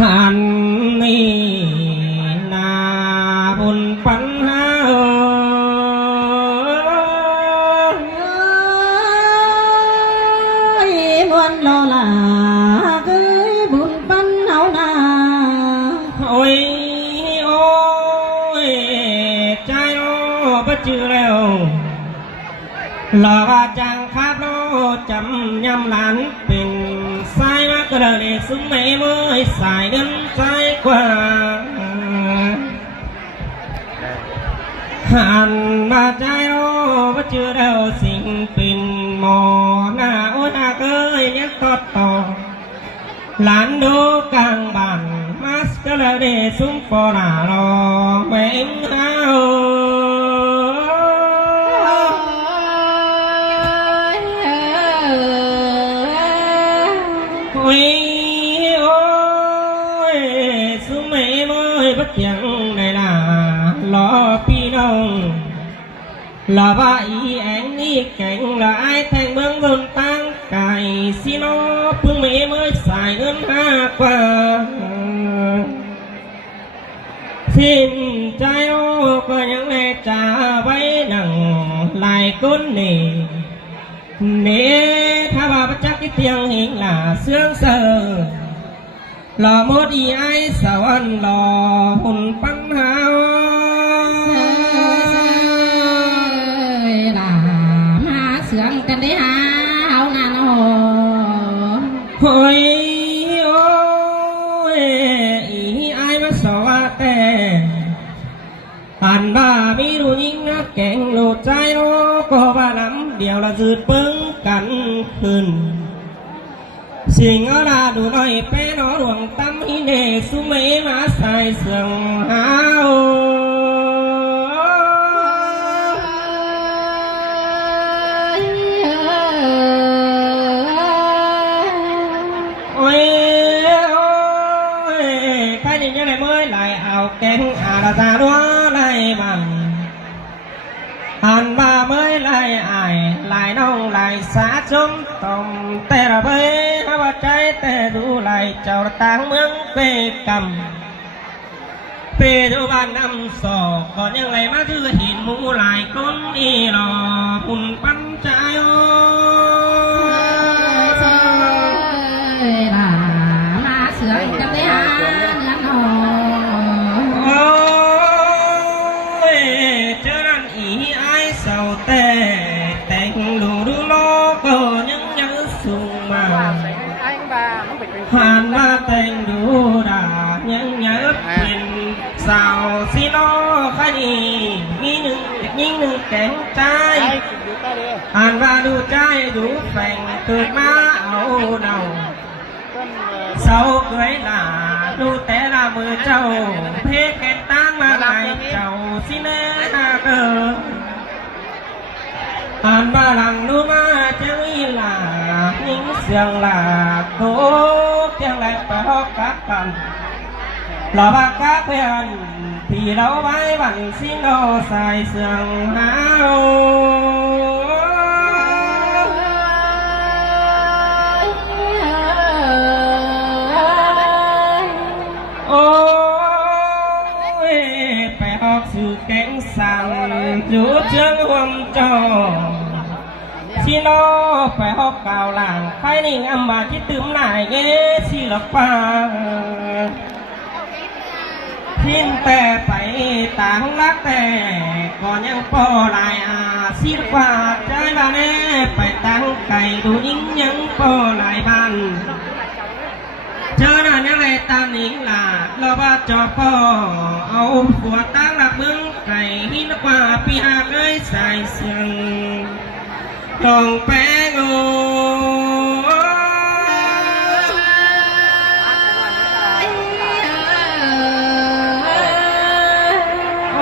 หันนี่นาบุญปัญหามวนโลลาเอ้ยบุญปันเอานาโอ้ยโอ้ยใจโอ้บ่จือแล้วหลอกจังครับโลจำยำหลานเป็นสายมากระเดกซุ้มไม่เมื่อยสายเดินใจกว่าหันมาใจโอ้บ่จือแล้วสิ่งเป็นหมอหน้าโอ้หน้าเกยยังตอดต่อหลานดูกลางบ้านมาสกระเดซุ้มฟอรารอแม่งเอาโอ้ยโอ้ยซุ้มไม่เมื่อยบัดยังไงล่ะรอพี่น้องลาว่าอีแองนี่แก่งละไอแทงเมืองบนตั้งไก่สิโนพึ่งไม่เมื่อสายเงิน5 กว่าสิ้นใจโอ้ก็ยังแลจ่าไว้หนังลายก้นนี่เนถ้าว่าประจักษ์ที่เตียงหิงล่ะเสื่องเสือหล่อหมดอีไอสวรรค์หล่อหุ่นปัญหาเสืองกันได้หาเอางานโอ้โอ้ยโอ้ยอีไอมาสวะแต่อันบ้ามีรู้ยิ่งนักแก่งโลดใจโอ้ก็บ้าล้ำเดียวละจืดปึ้งกันขึ้นสิ่งเอาละดูหน่อยเป้นอหลวงตั้มฮิเนสุเมมาใส่เสื่องหาแกงอาราซาดัวไล่บังหันมาเมื่อไล่อายไล่น้องไล่สาจมตอมแต่ระเบิดว่าใจแต่ดูไล่เจ้าต่างเมืองเปกำเปดูบ้านน้ำสอกก่อนยังไงมาถือหินหมูหลายคนอีหลอหุ่นปั้นใจโอ้มาเสือกันได้หาเงินหอแต่งดูดูโลก็ยังยังสูงมาผ่านมาแต่งดูดายังยังเป็นสาวสีโลคดีมีหนึ่งยิ่งหนึ่งแก่งใจผ่านมาดูใจดูแฝงเกิดมาเอาเดาเศร้าเกยหน้าดูแต่ละมือเจ้าเพกแก่ตั้งมาไหนเจ้าสิแม่เกิดอ่านบาลังดูมาจะวิลาหิ้งเสียงลาโคกเพียงไรไปฮอกกักกันหล่อบักกักเพื่อนที่เราไว้บันสิโนใส่เสียงหาวโอ้ยไปฮอกสู่แก๊งสั่งอยู่เชิงห่วงจอสิโนไปฮอกกาวหลังไปนิ่งอัมบาที่ตื่มหน่ายเงี้ยสิละปาทิ้งแต่ไปต่างรักแต่ก่อนยังพอลายสิละกว่าใจบ้านเน่ไปตั้งไก่ดูยิ่งยังพอลายบ้านเจอหน้ายังไงตาหนิงล่ะเราว่าจอพ่อเอาหัวตั้งหลักเมืองไก่หินกว่าปีหาเคยใส่เสียงต้องแปลงโอ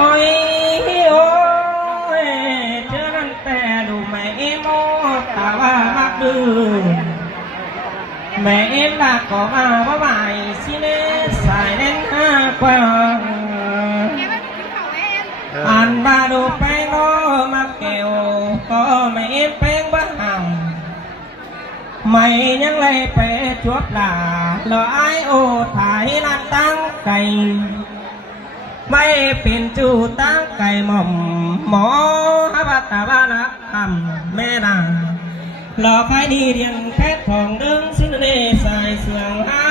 ้ยโอ้ยเจอนั่นแต่ดูไม่โมตาว่ามักดื้อแม่เอ็มลาก็มาว่าใหม่สิเนสายเล่น5 กว่าอันบาดูแป้งก็มาเกี่ยวก็ไม่เอ็มแป้งบ้าห่ำไม่ยังไรไป จวบหลาลอไอโอถ่ายลานตั้งไก่ไม่เป็นจูตั้งไก่หม่อมหมอฮาบาตาบานักทำแม่นางหล่อไฟดีเรียนแพทย์ทองดึงสิ้นเนสายเสืองเอา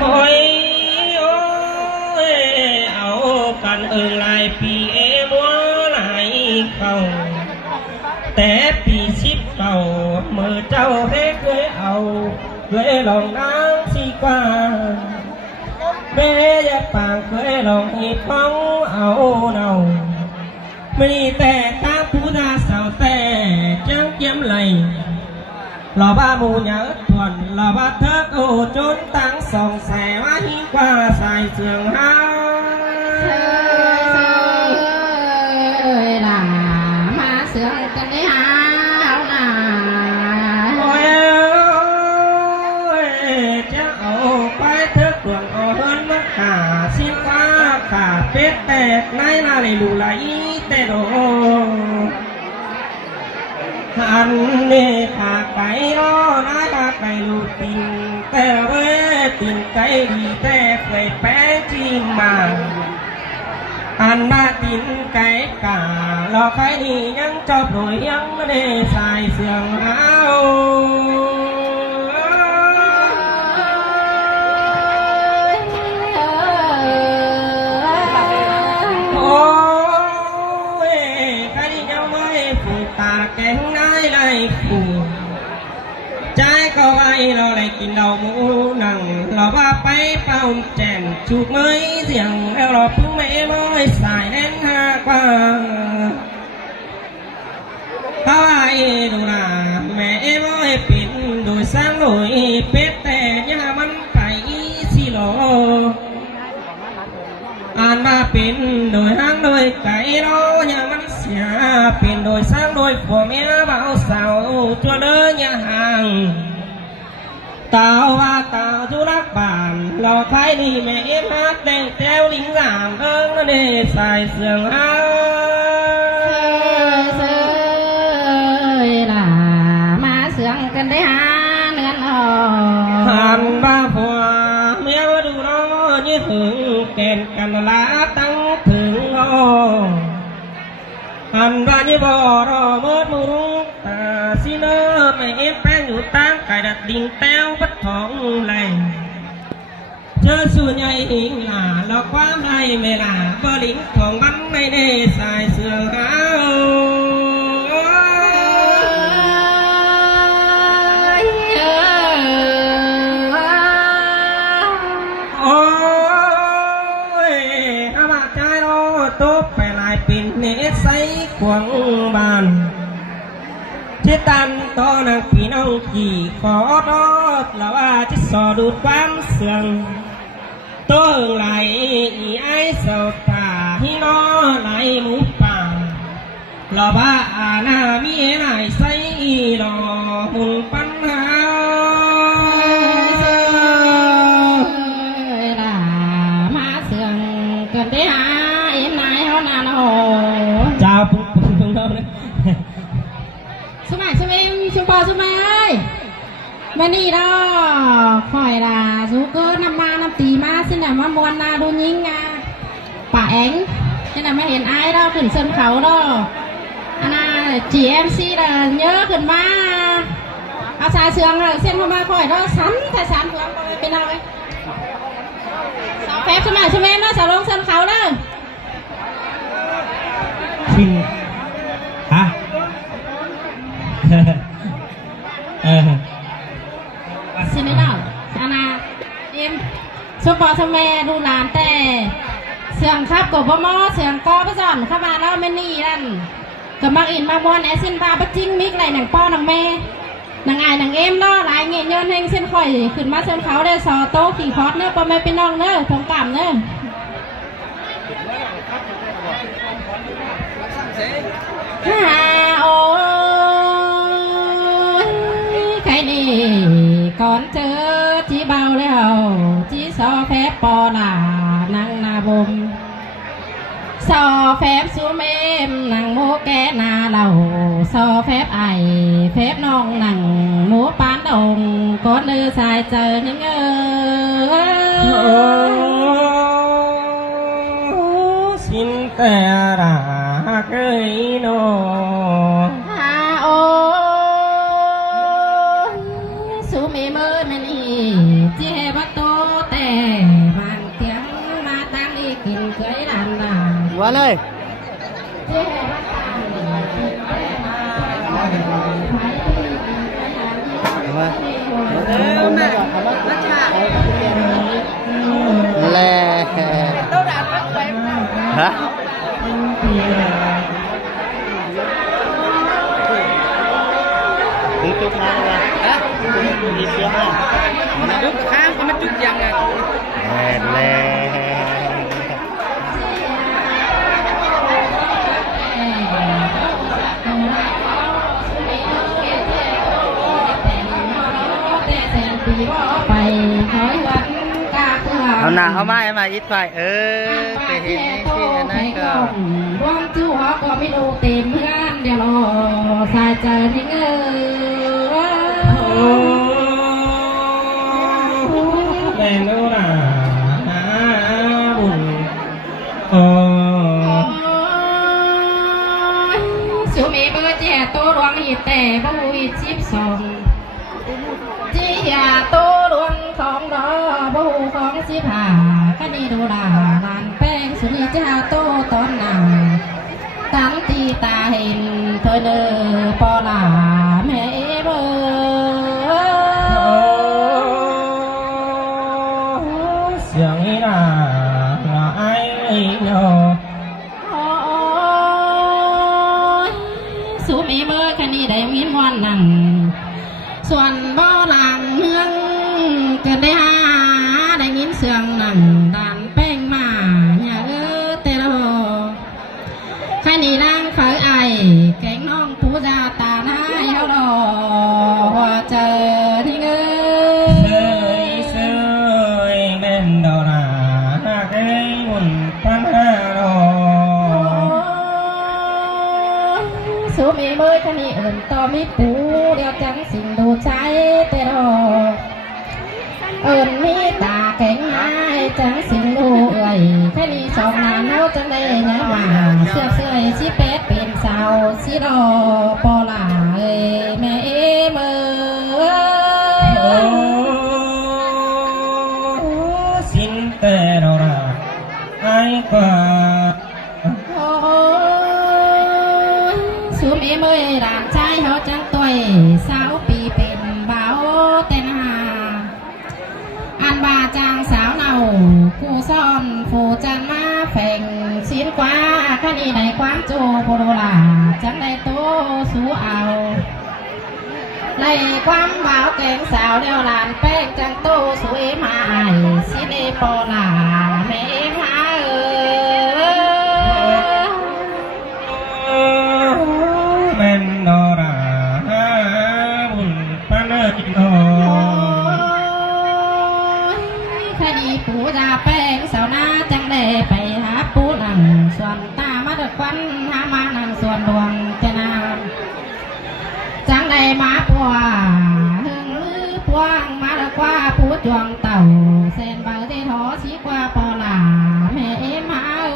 โอ้ยโอ้ยเอากันลายปีมัวไหลเข้าแต่ปีชิบเก่าเมื่อเจ้าเฮ็ดเลยเอาเลยลองน้ำสีกว่าเบยปางเคยลองหีบป้องเอาเนาไม่แต่ตาผู้นาสาวแต่จังเจียมไหลหล่อบ้ามูหยาดทวนหล่อบ้าเธอโอ้จนตั้งสองแสว่าหิ้งกว่าสายเสื่องเฮาล่ะมาเสืองกันได้หาล่ะโอ้ยจะเอาไปเธอดวงเอาเฮินมาขาสิ้นว่าขาเป็ดแตกในนาเลยลูไหลแต่โดอันนี้ขาไก่ล้อนาขาไก่ลูกติ่งแต่เว้ติ่งไก่ดีแต่เคยแป้งจีมาอันมาติ่งไก่กาลอไก่นี่ยังจอบโดยยังไม่ได้ใส่เสื่องเอาตาแข็งน้อยไหลฟูใจก็ไว้เราเลยกินเราหมูหนังเราว่าไปเป่าแจนจูบมือเสียงแล้วเราพึ่งไม่ม้อยสายเล่นหากว่าเพราะว่าดูนะแม่ม้อยปิดโดยสร้างโดยเป็ดแต่ยังมันไปสิโลอ่านมาเป็นโดยห้างโดยไก่เราอย่างมันเสียเป็นโดยสร้างโดยผัวเมียเบาสาวจัวเดินอย่าห่างเต่าว่าเต่าจุรักบานเราใครนี่แม่เอ็มฮักแดงแต้วลิงหลามเอิงนั่นเอใส่เสื่องเอาล่ะมาเสืองกันได้หาเนื้อหอหันบ้าผัวเมียมาดูน้อยี่ถึงแกนกันละตั้งถึงโอหันบ้านยี่บ่อรอเมื่อมุรุงตาสิเนอไม่เอ็มแป้งอยู่ตั้งไก่ดัดดิ่งแต้วบัดทองไหลเจอส่วนใหญ่หิงหลาเราความไรไม่ลาบ่ลิงของมันไม่ได้สายเสื่องเอาโอ้ยข้ามาใจโอ้ตุ๊บไปลายปิ่นเนสใสขวางบานที่ตันต่อนางพี่น้องกี่ขอรอดแล้วว่าจะสอดูดความเสื่องตัวไหลอีไอสาวตาฮิโนไหลหมูป่าเราบ้าอาณามีไหนใส่หล่อหุ่นปัญหามาเสืองกันได้หาเอ็มนายเขานานโอ้เจ้าปุ๊บปุ๊บเราเลยสมัยสมัยชุมพรสมัยเอ้ยวันนี้เราคอยล่ะสูเกินน้ำมาน้ำตีมาสินะมามวนนาดูยิงอ่ะป่าเอ็งนี่นะไม่เห็นไอ้เราขึ้นเส้นเขาเราอันน่ะ GMC เราเยอะขึ้นมาเอาสายเสืองเลยเส้นเข้ามาคอยเราสันแต่สันเสืองไปเป็นอะไรสาวแฟบสมัยสมัยนะสาวลงเส้นเขาเลยชิงฮะสินี่เนาะอันน่ะเอ็มชุมพรสมัยดูหลานแต่เสียงครับกบมอเสียงกอประจอนเข้ามาแล้วไม่นี่นั่นกับมักอินมาบอนแอซินพาปะจิ้งมิกไหลหนังป้อหนังแม่หนังไงหนังเอ็มเนาะหลายเงี้ยย้อนแห้งเส้นข่อยขึ้นมาเส้นเขาได้ซอโต้ขี่พอดเนื้อปลาไม่เป็นน้องเนื้อทงกล่ำเนื้อฮ่าโอ้ยใครนี่ก่อนเจอที่เบาแล้วที่ซอแพ้ปอหลานังนาบมสอ phép xuống em nàng múa ké na lầu so phép ai phép non nàng múa bán đồng có nữ dài chờ những xin tè ra cây nô ha ô xuống em ơi mình đi che bắt tô tè vàng tiếng mà tăng đi kìm cưới làm đàn Quán ơi. Lè. Hả? Cũng chút nào rồi. Hả? Đi xuống không? Chút khá có mấy chút dần nè. Lè. Hôm nào hôm mai em mà ít phải cái hình cái này cơ quang chú họ có biết đồ tìm gan để lo xài chờ những đèn đâu là buồn số mẹ bơ trẻ tô đoán hiệp tè bao hiệp ship sòng chỉ là tô đoán không đó bao không ship hà cái đi đồ là bàn pen số đi cha tô tón nào tán ti ta hình thôi nơ po là mẹ bơ giang ý là ai nhờ số mẹ bơ cái đi để miếng ngoan nằng xuân bao làng hương cần đây ha để nghiến sườn nằng đàn pen mà nhà ơ tê đâu khai nì đang phải ai cánh non phú gia tàn hai hao đò hòa chờ thiên ơi sơi bên đầu là cái buồn tan đồ số mẹ mới khai nì ẩn to mít phú đeo trắng xinh đồ trái tê đâu ơn mi tà cánh hai trắng xinh đồ ơi khai nì sòng là nấu trong đây nhá mà xưa xưa xí pét bên sao xí đò po là ơi mẹ em ơi xin tè đâu là ai quạt xuống em ơi đàn trai họ trắng tuổi sáuปีเป็นbáo tên hà ăn ba trang sáo nào cụ son phù chân má phèn xin quá khăn y này quán chô bồ đồ là chẳng đây tố sú ảo này quán báo kèn xào đeo làn pen chẳng tô sú em hài xin em bò là mẹ em hả bên đó là buồn tan đồ khai đi phú ra pen xào na chẳng để phải há phú nằng xuân ta mắt được quán há ma nằng xuân đường tên nam chẳng đây má bùa hương lư quang má được qua phú chuồng tàu sen vào thế thó xí qua bò là mẹ em hả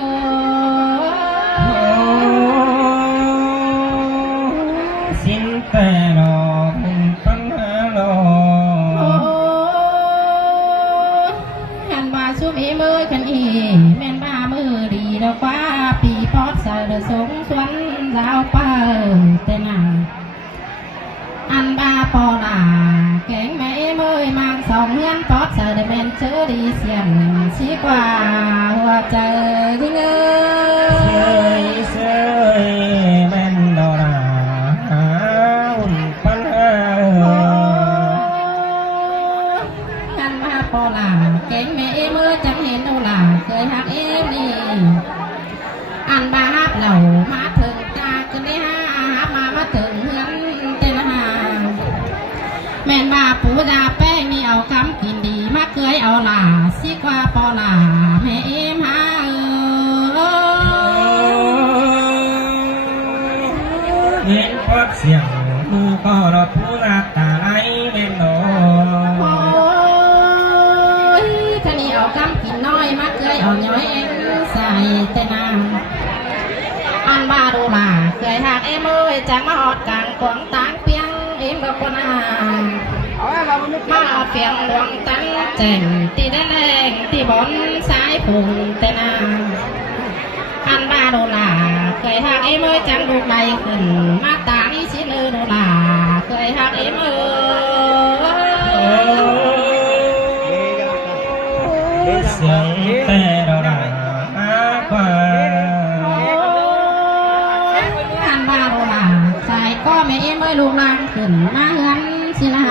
xin tè đồ buồn tan đồ hành bà xuống em ơi khăn y men ba mưa đi đâu qua pì pot sợ được sống xuân giao pa tên nào ăn ba po là kén mẹ em ơi mang sòng hương pot sợ để men chớ đi xiềng xí qua hoa trời thiên ơi sơi bên đó là buồn tan ăn ba po là kén mẹ em ơi chẳng hiện đâu là cười hát em đi ăn ba hát lẩu má thường ta cứ đấy hát mà má thường hương tên là mẹn bà phú ra pen đi ao cắm kín đi má cưới ao là xí qua po là mẹ em hả เห็นพอดเสียงดูก็รอผู้หน้าตาไหลเป็นโน โอ้ยท่านี้เอากำกินน้อยมาเคยเอาย้อยเอ็งใส่แต่น้ำอันมาดูล่ะเคยหักเอ็มเอ้ยจากมาหอดกลางกวางตางเปียงเอ็มบอกว่านามาหอดเปียงหลวงตันแจ่งตีแดงตีบอนสายผงแต่น้ำอันมาดูล่ะเคยหักเอ็มเอ้ยจังดูใดขึ้นมาตานี่สิเลยดูล่ะเคยหักเอ็มเอ้ย เสียงแต่เราด่ากว่า อันบาโรลาใส่ก็ไม่เอ็มเอ้ยลูกลางขึ้นมาเฮือนสิลา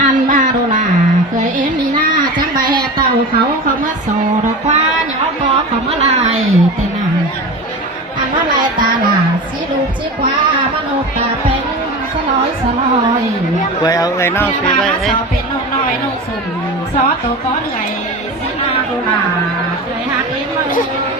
อันบาโรลาเคยเอ็มดีหน้าจังใบแห่เต่าเขาเมื่อโสดอกว่าหยอดบอเขาเมื่อลายแต่นาอันว่าลายตาหลาสีลูกสีกว่ามโนตาเป็นสลอยสลอย ไว้เอาไอ้น้องซื้อไว้ ส ให้ อเป็นนกน้อยนกสุ่มซอตัวก้อนใหญ่สีนาโรลาเคยหักเอ็มเอ้ย